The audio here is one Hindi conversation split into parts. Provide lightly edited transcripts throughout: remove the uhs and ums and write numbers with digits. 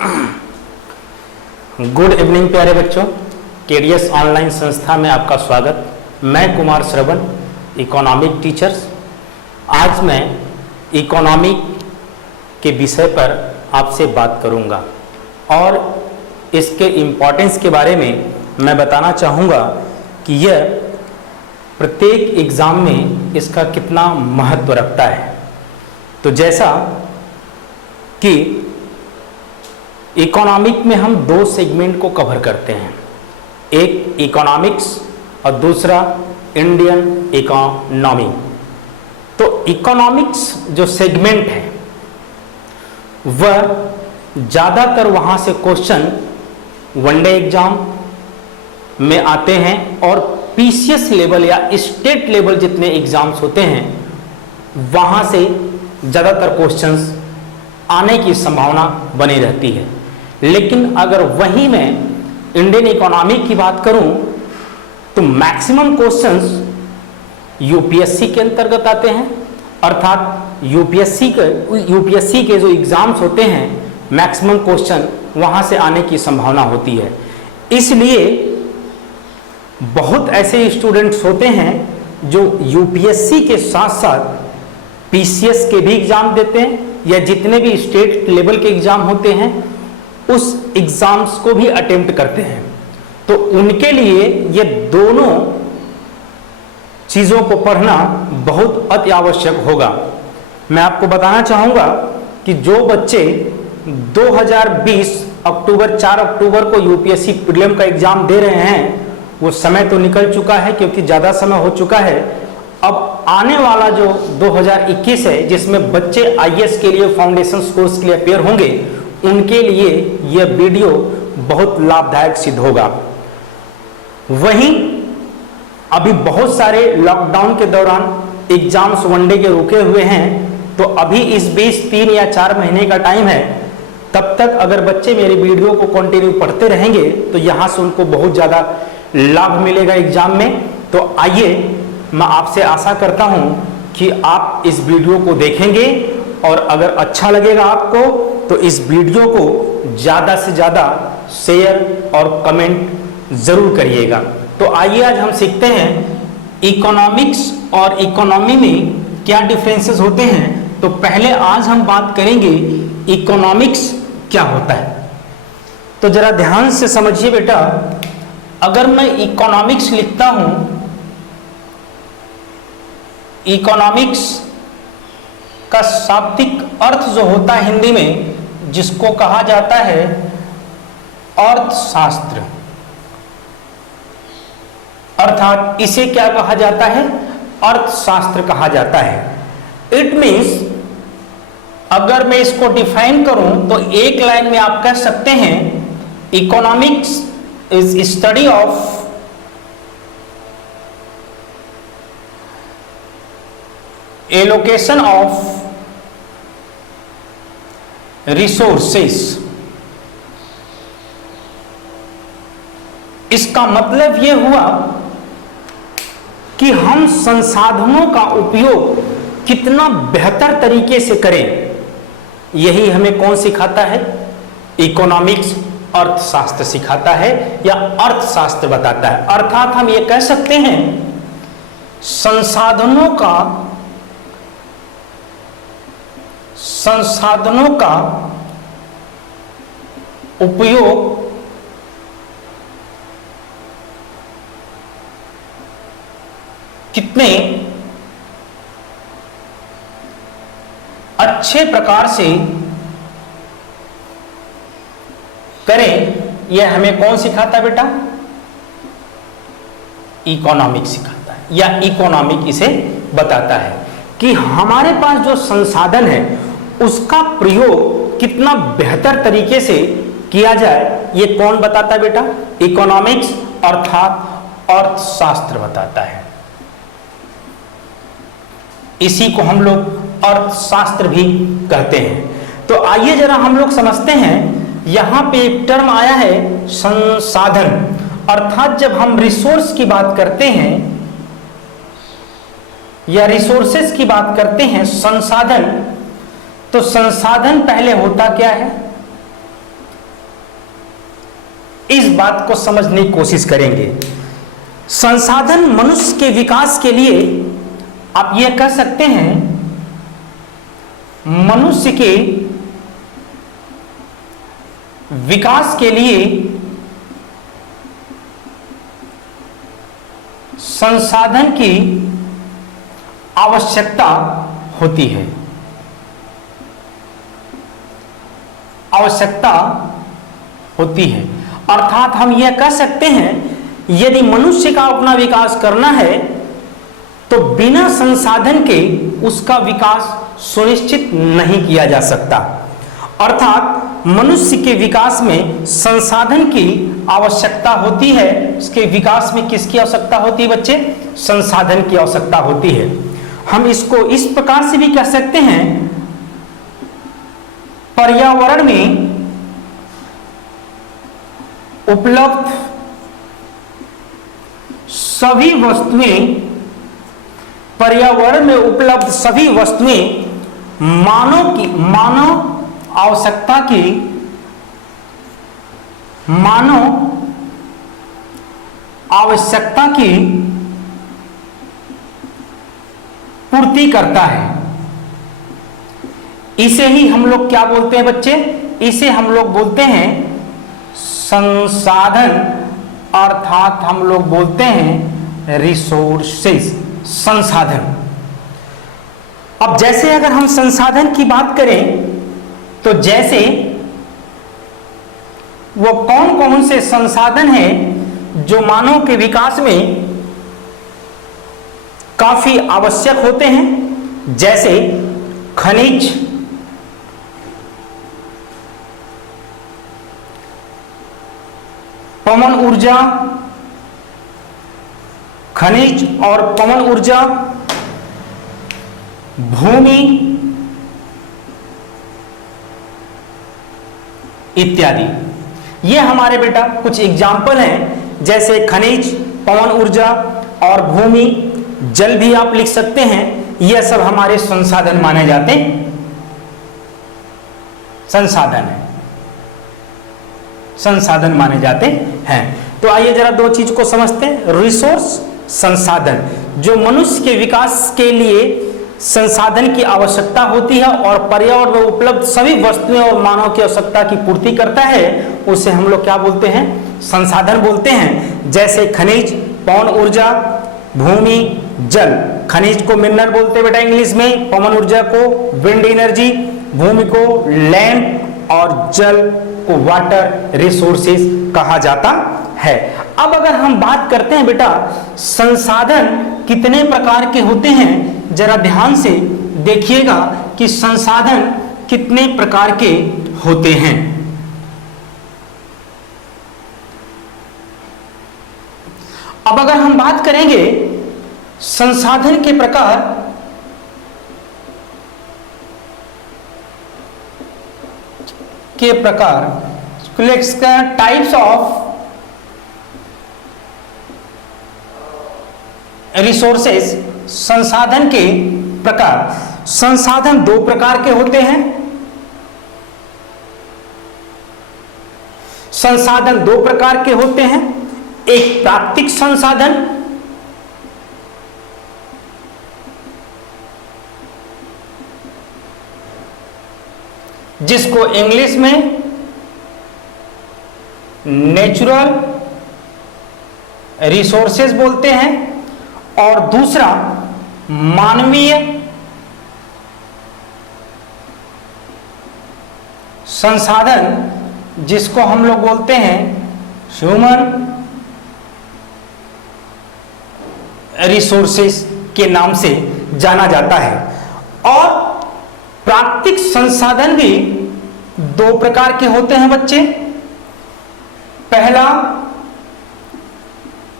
गुड इवनिंग प्यारे बच्चों, केडीएस ऑनलाइन संस्था में आपका स्वागत। मैं कुमार श्रवण, इकोनॉमिक टीचर्स। आज मैं इकोनॉमिक के विषय पर आपसे बात करूंगा और इसके इम्पोर्टेंस के बारे में मैं बताना चाहूँगा कि यह प्रत्येक एग्ज़ाम में इसका कितना महत्व रखता है। तो जैसा कि इकोनॉमिक में हम दो सेगमेंट को कवर करते हैं, एक इकोनॉमिक्स और दूसरा इंडियन इकोनॉमी। तो इकोनॉमिक्स जो सेगमेंट है वह ज़्यादातर वहाँ से क्वेश्चन वनडे एग्जाम में आते हैं और पीसीएस लेवल या स्टेट लेवल जितने एग्जाम्स होते हैं वहाँ से ज़्यादातर क्वेश्चंस आने की संभावना बनी रहती है। लेकिन अगर वही मैं इंडियन इकोनॉमी की बात करूं तो मैक्सिमम क्वेश्चंस यूपीएससी के अंतर्गत आते हैं, अर्थात यूपीएससी के जो एग्जाम्स होते हैं मैक्सिमम क्वेश्चन वहां से आने की संभावना होती है। इसलिए बहुत ऐसे स्टूडेंट्स होते हैं जो यूपीएससी के साथ साथ पीसीएस के भी एग्जाम देते हैं या जितने भी स्टेट लेवल के एग्जाम होते हैं उस एग्जाम्स को भी अटेम्प्ट करते हैं। तो उनके लिए ये दोनों चीज़ों को पढ़ना बहुत अति आवश्यक होगा। मैं आपको बताना चाहूँगा कि जो बच्चे 2020 अक्टूबर 4 अक्टूबर को यूपीएससी प्रीलिम का एग्जाम दे रहे हैं वो समय तो निकल चुका है क्योंकि ज़्यादा समय हो चुका है। अब आने वाला जो 2021 है जिसमें बच्चे आईएएस के लिए फाउंडेशन कोर्स के लिए अपेयर होंगे उनके लिए यह वीडियो बहुत लाभदायक सिद्ध होगा। वहीं अभी बहुत सारे लॉकडाउन के दौरान एग्जाम्स वनडे के रुके हुए हैं, तो अभी इस बीच 3 या 4 महीने का टाइम है। तब तक अगर बच्चे मेरी वीडियो को कंटिन्यू पढ़ते रहेंगे तो यहाँ से उनको बहुत ज़्यादा लाभ मिलेगा एग्जाम में। तो आइए, मैं आपसे आशा करता हूं कि आप इस वीडियो को देखेंगे और अगर अच्छा लगेगा आपको तो इस वीडियो को ज़्यादा से ज़्यादा शेयर और कमेंट ज़रूर करिएगा। तो आइए आज हम सीखते हैं इकोनॉमिक्स और इकोनॉमी में क्या डिफरेंसेस होते हैं। तो पहले आज हम बात करेंगे इकोनॉमिक्स क्या होता है। तो ज़रा ध्यान से समझिए बेटा, अगर मैं इकोनॉमिक्स लिखता हूँ, इकोनॉमिक्स का शाब्दिक अर्थ जो होता है हिंदी में जिसको कहा जाता है अर्थशास्त्र, अर्थात इसे क्या कहा जाता है, अर्थशास्त्र कहा जाता है। इट मीन्स अगर मैं इसको डिफाइन करूं तो एक लाइन में आप कह सकते हैं economics is study of allocation of resources. इसका मतलब यह हुआ कि हम संसाधनों का उपयोग कितना बेहतर तरीके से करें, यही हमें कौन सिखाता है, इकोनॉमिक्स अर्थशास्त्र सिखाता है या अर्थशास्त्र बताता है। अर्थात हम ये कह सकते हैं संसाधनों का उपयोग कितने अच्छे प्रकार से करें, यह हमें कौन सिखाता है बेटा, इकोनॉमिक्स सिखाता है या इकोनॉमिक इसे बताता है कि हमारे पास जो संसाधन है उसका प्रयोग कितना बेहतर तरीके से किया जाए, ये कौन बताता है बेटा, इकोनॉमिक्स अर्थात अर्थशास्त्र बताता है। इसी को हम लोग अर्थशास्त्र भी कहते हैं। तो आइए जरा हम लोग समझते हैं, यहां पे एक टर्म आया है संसाधन, अर्थात जब हम रिसोर्स की बात करते हैं या रिसोर्सेस की बात करते हैं, संसाधन, तो संसाधन पहले होता क्या है, इस बात को समझने की कोशिश करेंगे। संसाधन मनुष्य के विकास के लिए आप यह कह सकते हैं, मनुष्य के विकास के लिए संसाधन की आवश्यकता होती है। आवश्यकता होती है अर्थात हम यह कह सकते हैं, यदि मनुष्य का अपना विकास करना है तो बिना संसाधन के उसका विकास सुनिश्चित नहीं किया जा सकता। अर्थात मनुष्य के विकास में संसाधन की आवश्यकता होती है। उसके विकास में किसकी आवश्यकता होती है बच्चे? संसाधन की आवश्यकता होती है। हम इसको इस प्रकार से भी कह सकते हैं, पर्यावरण में उपलब्ध सभी वस्तुएं, पर्यावरण में उपलब्ध सभी वस्तुएं मानव आवश्यकता की पूर्ति करता है। इसे ही हम लोग क्या बोलते हैं बच्चे? इसे हम लोग बोलते हैं संसाधन, अर्थात हम लोग बोलते हैं रिसोर्सेस, संसाधन। अब जैसे अगर हम संसाधन की बात करें तो जैसे वो कौन कौन से संसाधन हैं जो मानव के विकास में काफी आवश्यक होते हैं, जैसे खनिज, पवन ऊर्जा, खनिज और पवन ऊर्जा, भूमि इत्यादि। ये हमारे बेटा कुछ एग्जाम्पल हैं, जैसे खनिज, पवन ऊर्जा और भूमि, जल भी आप लिख सकते हैं। यह सब हमारे संसाधन माने जाते संसाधन माने जाते हैं। तो आइए जरा दो चीज को समझते हैं। रिसोर्स, संसाधन, जो मनुष्य के विकास के लिए संसाधन की आवश्यकता होती है और पर्यावरण में उपलब्ध सभी वस्तुएं और मानव की आवश्यकता की पूर्ति करता है, उसे हम लोग क्या बोलते हैं? संसाधन बोलते हैं। जैसे खनिज, पवन ऊर्जा, भूमि, जल। खनिज को मिनरल बोलते हैं बेटा इंग्लिश में, पवन ऊर्जा को विंड एनर्जी, भूमि को लैंड और जल को वाटर रिसोर्सेस कहा जाता है। अब अगर हम बात करते हैं बेटा संसाधन कितने प्रकार के होते हैं, जरा ध्यान से देखिएगा कि संसाधन कितने प्रकार के होते हैं। अब अगर हम बात करेंगे संसाधन के प्रकार, टाइप्स ऑफ रिसोर्सेस, संसाधन के प्रकार। संसाधन दो प्रकार के होते हैं। संसाधन दो प्रकार के होते हैं, एक प्राकृतिक संसाधन जिसको इंग्लिश में नेचुरल रिसोर्सेज बोलते हैं, और दूसरा मानवीय संसाधन जिसको हम लोग बोलते हैं ह्यूमन रिसोर्सेज के नाम से जाना जाता है। और प्राकृतिक संसाधन भी दो प्रकार के होते हैं बच्चे। पहला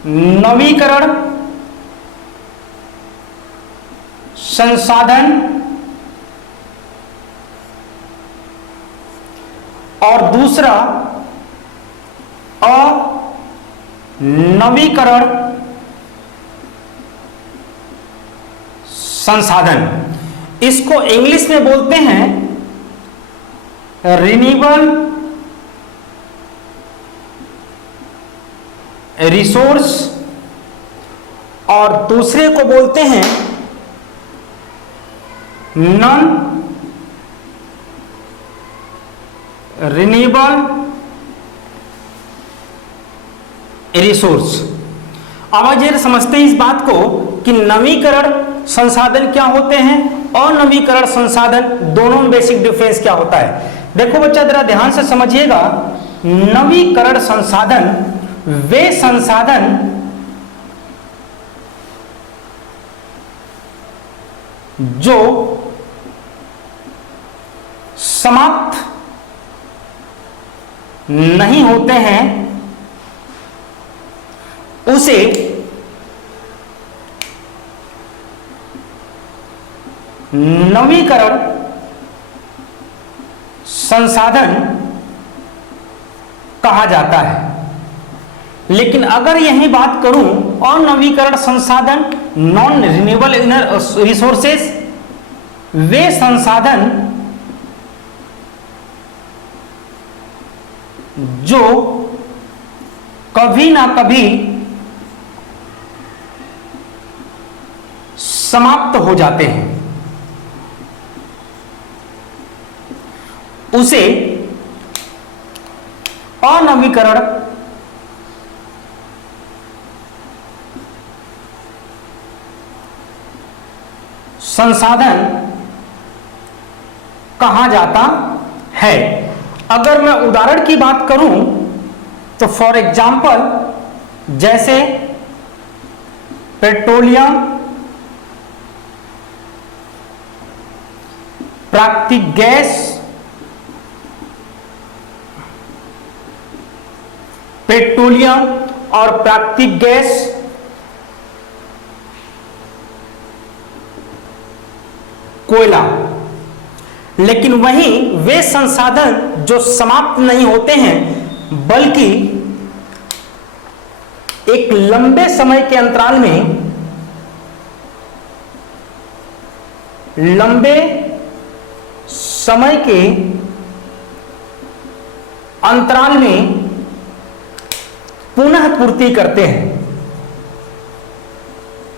नवीकरण संसाधन और दूसरा अनवीकरण संसाधन। इसको इंग्लिश में बोलते हैं रिन्यूएबल रिसोर्स और दूसरे को बोलते हैं नॉन रिन्यूएबल रिसोर्स। अब आज समझते हैं इस बात को कि नवीकरण संसाधन क्या होते हैं और नवीकरण संसाधन, दोनों में बेसिक डिफरेंस क्या होता है। देखो बच्चा जरा ध्यान से समझिएगा, नवीकरण संसाधन वे संसाधन जो समाप्त नहीं होते हैं उसे नवीकरण संसाधन कहा जाता है। लेकिन अगर यही बात करूं और नवीकरण संसाधन नॉन रिन्यूएबल रिसोर्सेस वे संसाधन जो कभी ना कभी समाप्त हो जाते हैं उसे अनवीकरण संसाधन कहा जाता है। अगर मैं उदाहरण की बात करूं तो फॉर एग्जाम्पल जैसे पेट्रोलियम, प्राकृतिक गैस, पेट्रोलियम और प्राकृतिक गैस, कोयला। लेकिन वहीं वे संसाधन जो समाप्त नहीं होते हैं बल्कि एक लंबे समय के अंतराल में, लंबे समय के अंतराल में पुनः पूर्ति करते हैं,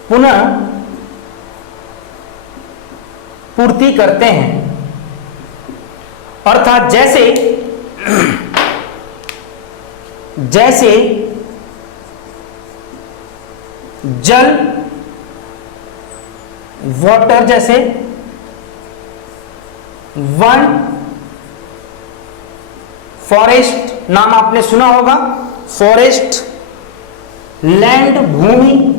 पुनः पूर्ति करते हैं। अर्थात जैसे जैसे जल, वाटर, जैसे वन, फॉरेस्ट, नाम आपने सुना होगा, फॉरेस्ट, लैंड, भूमि,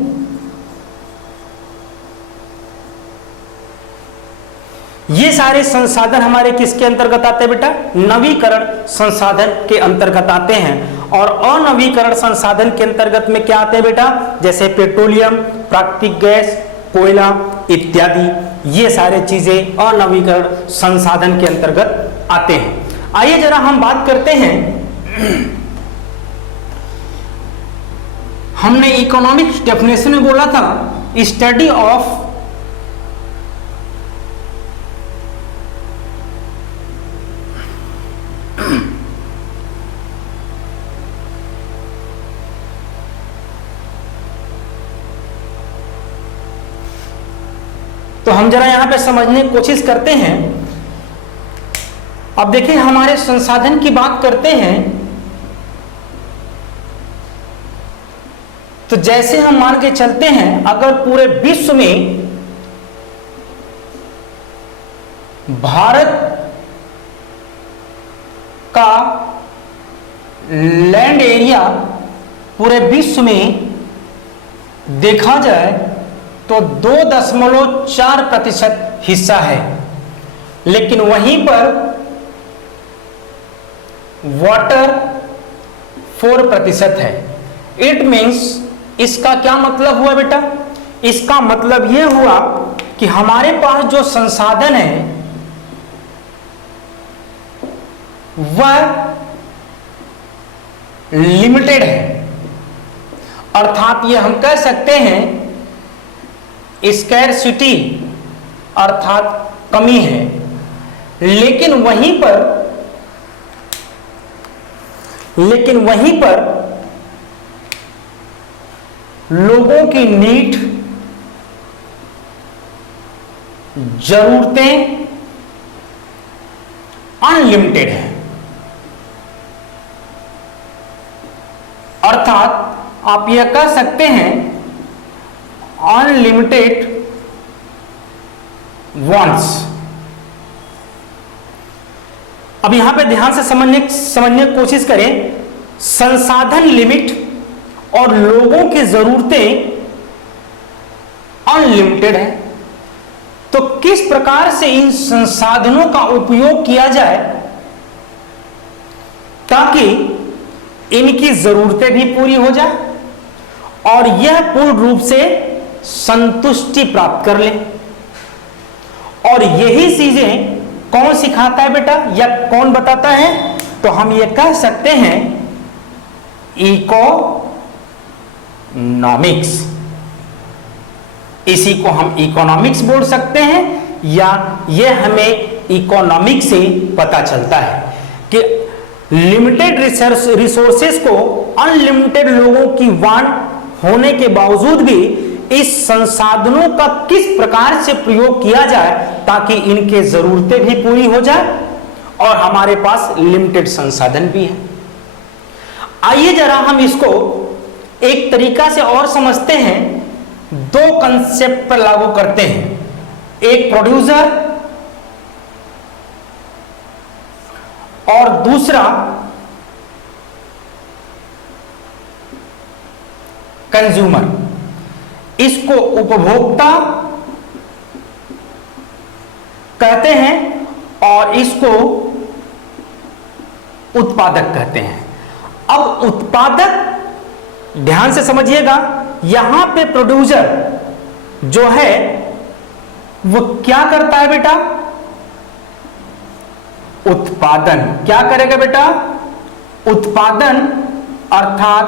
ये सारे संसाधन हमारे किसके अंतर्गत आते हैं बेटा? नवीकरण संसाधन के अंतर्गत आते हैं। और अनवीकरण संसाधन के अंतर्गत में क्या आते हैं बेटा? जैसे पेट्रोलियम, प्राकृतिक गैस, कोयला इत्यादि, ये सारे चीजें अनवीकरण संसाधन के अंतर्गत आते हैं। आइए जरा हम बात करते हैं, हमने इकोनॉमिक्स डेफिनेशन में बोला था स्टडी ऑफ तो हम जरा यहां पे समझने की कोशिश करते हैं। अब देखिए हमारे संसाधन की बात करते हैं तो जैसे हम मान के चलते हैं अगर पूरे विश्व में भारत का लैंड एरिया पूरे विश्व में देखा जाए तो 2.4% हिस्सा है, लेकिन वहीं पर वाटर 4% है। इट मीन्स इसका क्या मतलब हुआ बेटा? इसका मतलब यह हुआ कि हमारे पास जो संसाधन है वह लिमिटेड है, अर्थात ये हम कह सकते हैं स्कैरसिटी अर्थात कमी है। लेकिन वहीं पर लोगों की नीड, जरूरतें अनलिमिटेड है। अर्थात आप यह कह सकते हैं अनलिमिटेड वांट्स। अब यहां पे ध्यान से समझने की कोशिश करें। संसाधन लिमिट और लोगों की जरूरतें अनलिमिटेड है, तो किस प्रकार से इन संसाधनों का उपयोग किया जाए ताकि इनकी जरूरतें भी पूरी हो जाए और यह पूर्ण रूप से संतुष्टि प्राप्त कर ले। और यही चीजें कौन सिखाता है बेटा, या कौन बताता है? तो हम ये कह सकते हैं इकोनॉमिक्स। इसी को हम इकोनॉमिक्स बोल सकते हैं, या यह हमें इकोनॉमिक्स से पता चलता है कि लिमिटेड रिसोर्सेस को अनलिमिटेड लोगों की वांट होने के बावजूद भी इस संसाधनों का किस प्रकार से प्रयोग किया जाए ताकि इनके जरूरतें भी पूरी हो जाए और हमारे पास लिमिटेड संसाधन भी है। आइए जरा हम इसको एक तरीका से और समझते हैं, दो कंसेप्ट पर लागू करते हैं, एक प्रोड्यूसर और दूसरा कंज्यूमर। इसको उपभोक्ता कहते हैं और इसको उत्पादक कहते हैं। अब उत्पादक ध्यान से समझिएगा, यहां पे प्रोड्यूसर जो है वो क्या करता है बेटा? उत्पादन। क्या करेगा बेटा? उत्पादन अर्थात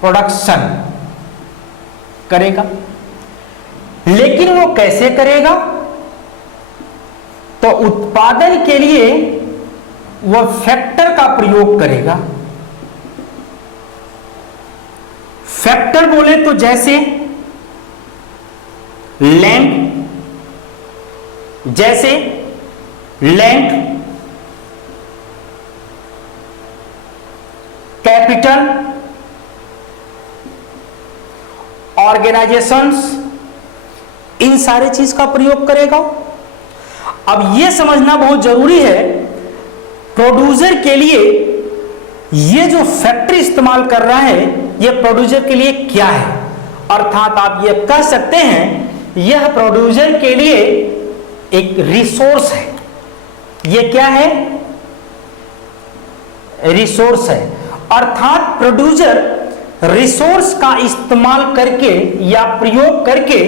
प्रोडक्शन करेगा। लेकिन वो कैसे करेगा? तो उत्पादन के लिए वह फैक्टर का प्रयोग करेगा। फैक्टर बोले तो जैसे लैंड, कैपिटल, ऑर्गेनाइजेशंस, इन सारे चीज का प्रयोग करेगा। अब यह समझना बहुत जरूरी है, प्रोड्यूसर के लिए यह जो फैक्ट्री इस्तेमाल कर रहा है यह प्रोड्यूसर के लिए क्या है। अर्थात आप यह कह सकते हैं यह प्रोड्यूसर के लिए एक रिसोर्स है। यह क्या है? रिसोर्स है। अर्थात प्रोड्यूसर रिसोर्स का इस्तेमाल करके या प्रयोग करके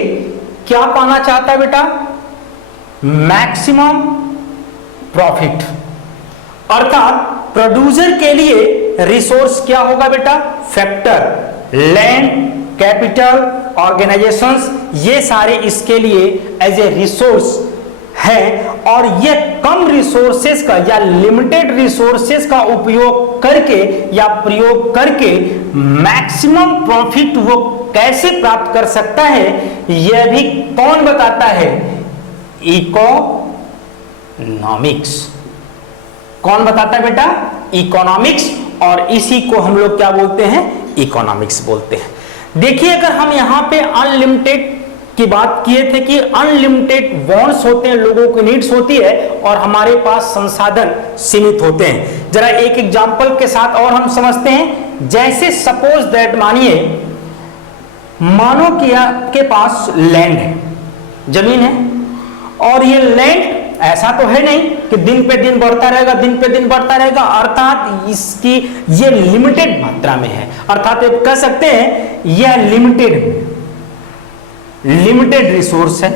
क्या पाना चाहता है बेटा? Maximum profit. अर्थात प्रोड्यूसर के लिए रिसोर्स क्या होगा बेटा? फैक्टर, लैंड, कैपिटल, ऑर्गेनाइजेशंस, ये सारे इसके लिए एज ए रिसोर्स है। और ये कम रिसोर्सेस का या लिमिटेड रिसोर्सेस का उपयोग करके या प्रयोग करके मैक्सिमम प्रॉफिट वो कैसे प्राप्त कर सकता है, यह भी कौन बताता है? इकोनॉमिक्स। कौन बताता है बेटा? इकोनॉमिक्स। और इसी को हम लोग क्या बोलते हैं? इकोनॉमिक्स बोलते हैं। देखिए, अगर हम यहां पे अनलिमिटेड की बात किए थे कि अनलिमिटेड वांट्स होते हैं, लोगों की नीड्स होती है और हमारे पास संसाधन सीमित होते हैं। जरा एक एग्जांपल के साथ और हम समझते हैं। जैसे सपोज दैट, मानो कि आपके पास लैंड है, जमीन है, और ये लैंड ऐसा तो है नहीं कि दिन पे दिन बढ़ता रहेगा, दिन पे दिन बढ़ता रहेगा। अर्थात इसकी ये लिमिटेड मात्रा में है। अर्थात आप कह सकते हैं यह लिमिटेड रिसोर्स है।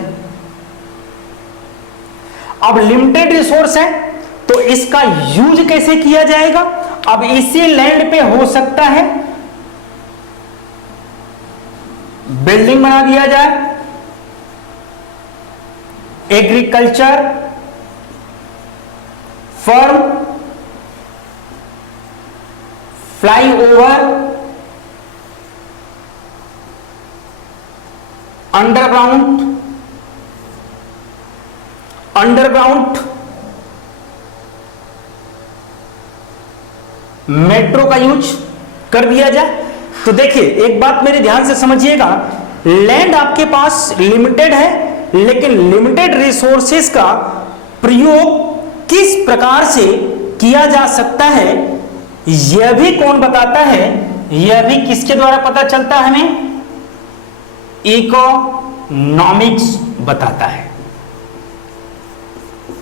अब लिमिटेड रिसोर्स है तो इसका यूज कैसे किया जाएगा? अब इसी लैंड पे हो सकता है बिल्डिंग बना दिया जाए, agriculture, firm, flyover, underground metro का यूज कर दिया जाए। तो देखिए एक बात मेरे ध्यान से समझिएगा, लैंड आपके पास लिमिटेड है, लेकिन लिमिटेड रिसोर्सेज का प्रयोग किस प्रकार से किया जा सकता है यह भी कौन बताता है, यह भी किसके द्वारा पता चलता है हमें, इकोनॉमिक्स बताता है।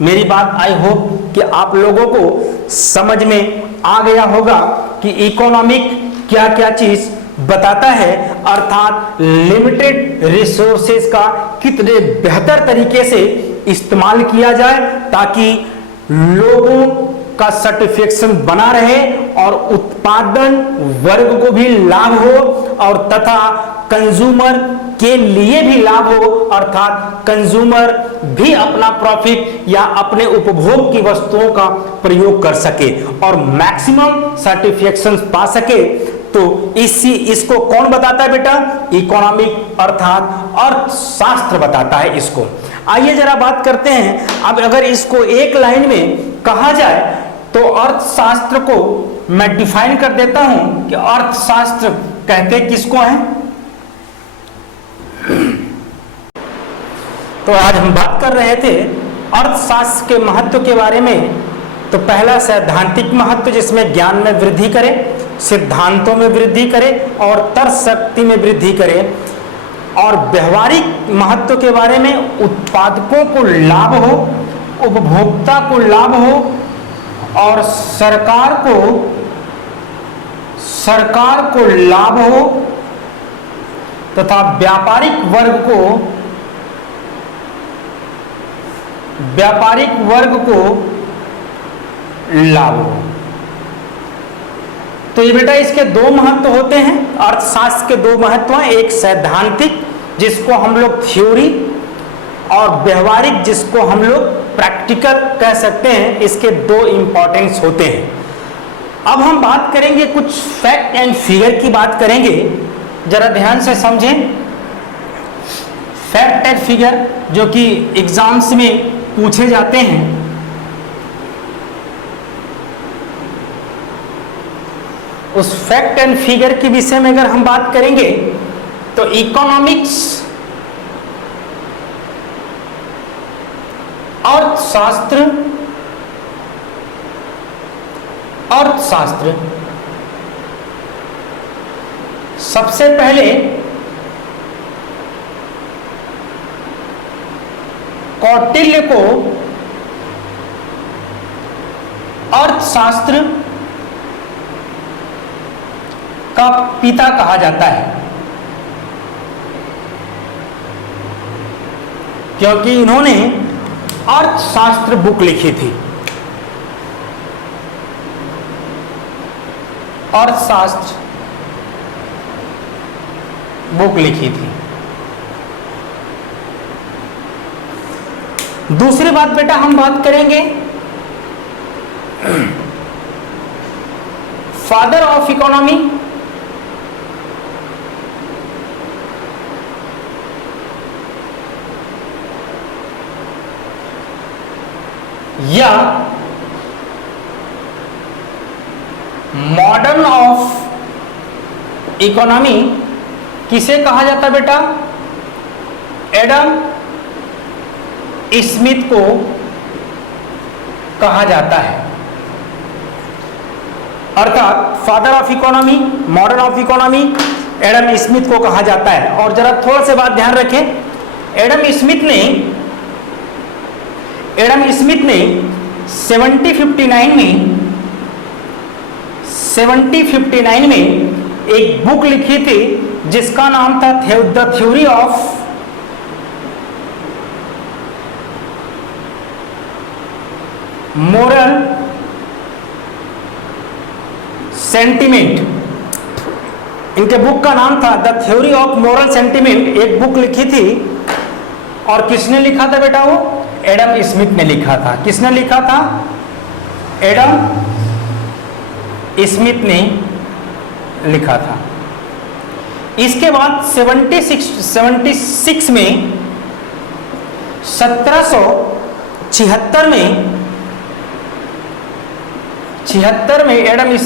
मेरी बात आई होप कि आप लोगों को समझ में आ गया होगा कि इकोनॉमिक क्या क्या चीज बताता है, अर्थात लिमिटेड रिसोर्सेज का कितने बेहतर तरीके से इस्तेमाल किया जाए ताकि लोगों का सर्टिफिकेशन बना रहे और उत्पादन वर्ग को भी लाभ हो और तथा कंज्यूमर के लिए भी लाभ हो, अर्थात कंज्यूमर भी अपना प्रॉफिट या अपने उपभोग की वस्तुओं का प्रयोग कर सके और मैक्सिमम सर्टिफिकेशन पा सके। तो इसको कौन बताता है बेटा, इकोनॉमिक अर्थात अर्थशास्त्र बताता है इसको। आइए जरा बात करते हैं, अब अगर इसको एक लाइन में कहा जाए तो अर्थशास्त्र को मैं डिफाइन कर देता हूं कि अर्थशास्त्र कहते किसको हैं। तो आज हम बात कर रहे थे अर्थशास्त्र के महत्व के बारे में। तो पहला सैद्धांतिक महत्व जिसमें ज्ञान में वृद्धि करे, सिद्धांतों में वृद्धि करे और तर्क शक्ति में वृद्धि करे, और व्यवहारिक महत्व के बारे में उत्पादकों को लाभ हो, उपभोक्ता को लाभ हो और सरकार को लाभ हो तथा व्यापारिक वर्ग को लाभ हो। तो ये बेटा इसके दो महत्व होते हैं, अर्थशास्त्र के दो महत्व हैं, एक सैद्धांतिक जिसको हम लोग थ्योरी और व्यवहारिक जिसको हम लोग प्रैक्टिकल कह सकते हैं। इसके दो इंपॉर्टेंस होते हैं। अब हम बात करेंगे कुछ फैक्ट एंड फिगर की बात करेंगे, जरा ध्यान से समझें। फैक्ट एंड फिगर जो कि एग्जाम्स में पूछे जाते हैं, उस फैक्ट एंड फिगर के विषय में अगर हम बात करेंगे तो इकोनॉमिक्स अर्थशास्त्र सबसे पहले कौटिल्य को अर्थशास्त्र का पिता कहा जाता है, क्योंकि इन्होंने अर्थशास्त्र बुक लिखी थी। अर्थशास्त्र बुक लिखी थी। दूसरी बात बेटा हम बात करेंगे फादर ऑफ इकोनॉमी, या मॉडर्न ऑफ इकोनॉमी किसे कहा जाता है बेटा, एडम स्मिथ को कहा जाता है। अर्थात father of economy, modern of economy Adam Smith को कहा जाता है। और जरा थोड़ा सा बात ध्यान रखें, एडम स्मिथ ने 1759 में एक बुक लिखी थी जिसका नाम था the theory of moral sentiment. इनके बुक का नाम था the theory of moral sentiment, एक बुक लिखी थी। और किसने लिखा था बेटा, वो एडम स्मिथ ने लिखा था। किसने लिखा था, एडम स्मिथ ने लिखा था। इसके बाद 76 में 1776 में एडम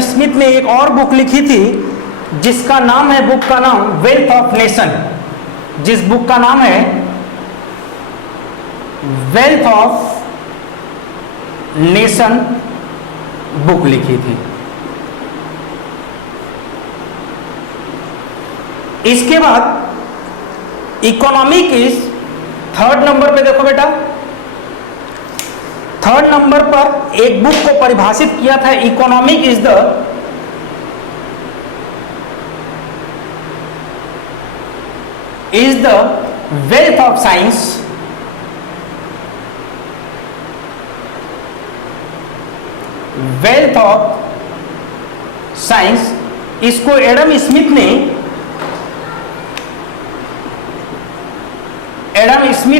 स्मिथ ने एक और बुक लिखी थी जिसका नाम है, बुक का नाम वेल्थ ऑफ नेशन, जिस बुक का नाम है वेल्थ ऑफ नेशन बुक लिखी थी। इसके बाद इकोनॉमिक इज थर्ड नंबर पे, देखो बेटा थर्ड नंबर पर एक बुक को परिभाषित किया था, economic is the wealth of science, wealth of science. इसको एडम स्मिथ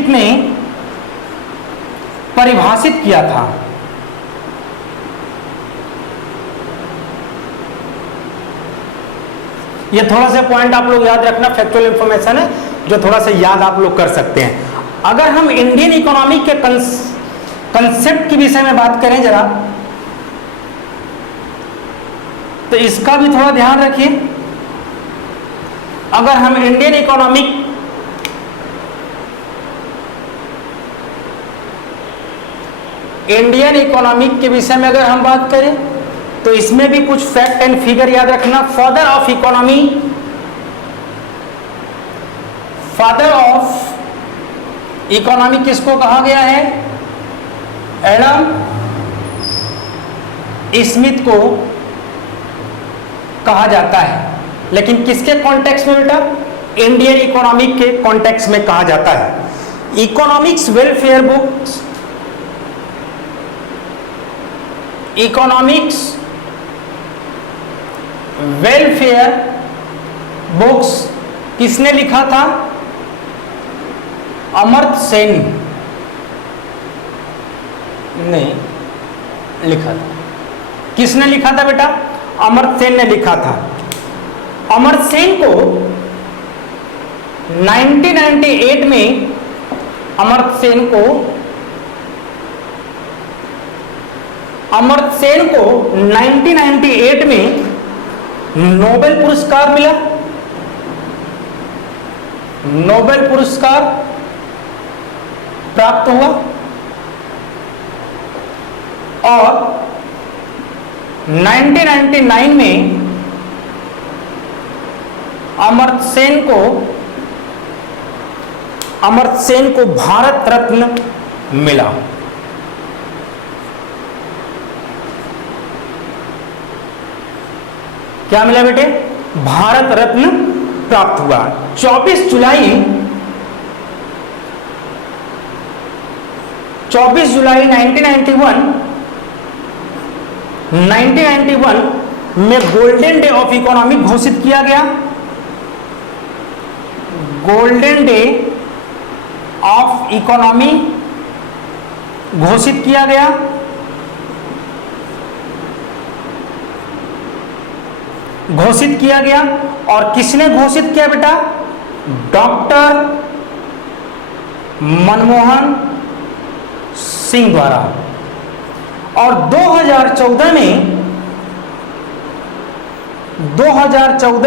ने परिभाषित किया था। ये थोड़ा सा पॉइंट आप लोग याद रखना, फैक्चुअल इंफॉर्मेशन है जो थोड़ा सा याद आप लोग कर सकते हैं। अगर हम इंडियन इकोनॉमी के कंसेप्ट के विषय में बात करें जरा, तो इसका भी थोड़ा ध्यान रखिए। अगर हम इंडियन इकोनॉमिक के विषय में अगर हम बात करें तो इसमें भी कुछ फैक्ट एंड फिगर याद रखना। फादर ऑफ इकोनॉमी किसको कहा गया है? एडम स्मिथ को कहा जाता है, लेकिन किसके कॉन्टेक्स्ट में बेटा? इंडियन इकोनॉमिक के कॉन्टेक्स्ट में कहा जाता है। Economics welfare books, economics welfare books किसने लिखा था? अमर्त्य सेन ने लिखा था। किसने लिखा था बेटा? अमर्त्य सेन ने लिखा था। अमर्त्य सेन को 1998 में अमर्त्य सेन को 1998 में नोबेल पुरस्कार मिला। नोबेल पुरस्कार प्राप्त हुआ और 1999 में अमर्त्य सेन को भारत रत्न मिला। क्या मिला बेटे? भारत रत्न प्राप्त हुआ। 24 जुलाई 1991 में गोल्डन डे ऑफ इकोनॉमी घोषित किया गया। गोल्डन डे ऑफ इकोनॉमी घोषित किया गया। और किसने घोषित किया बेटा? डॉक्टर मनमोहन सिंह द्वारा। और 2014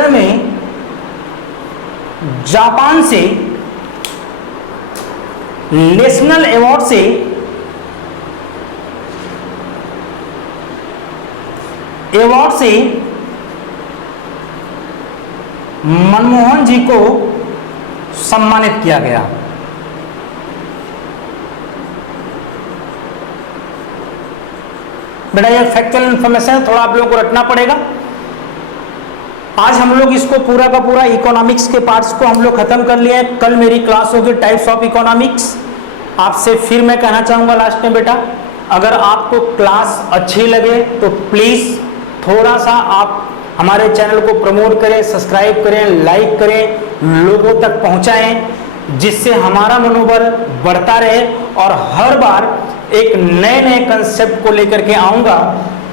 में जापान से नेशनल अवार्ड से मनमोहन जी को सम्मानित किया गया। बेटा ये फैक्चुअल इंफॉर्मेशन थोड़ा आप लोगों को रखना पड़ेगा। आज हम लोग इसको पूरा का पूरा इकोनॉमिक्स के पार्ट्स को हम लोग खत्म कर लिए हैं। कल मेरी क्लास होगी टाइप्स ऑफ इकोनॉमिक्स। आपसे फिर मैं कहना चाहूंगा लास्ट में बेटा, अगर आपको क्लास अच्छी लगे तो प्लीज थोड़ा सा आप हमारे चैनल को प्रमोट करें, सब्सक्राइब करें, लाइक करें, लोगों तक पहुंचाएं, जिससे हमारा मनोबल बढ़ता रहे और हर बार एक नए कंसेप्ट को लेकर के आऊंगा,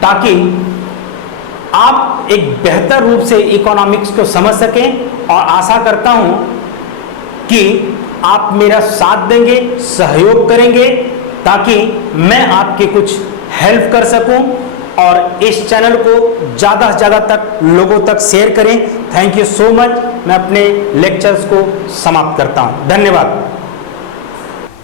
ताकि आप एक बेहतर रूप से इकोनॉमिक्स को समझ सकें, और आशा करता हूं कि आप मेरा साथ देंगे, सहयोग करेंगे, ताकि मैं आपकी कुछ हेल्प कर सकूं, और इस चैनल को ज़्यादा से ज़्यादा तक लोगों तक शेयर करें। Thank you so much. मैं अपने लेक्चर्स को समाप्त करता हूं। धन्यवाद।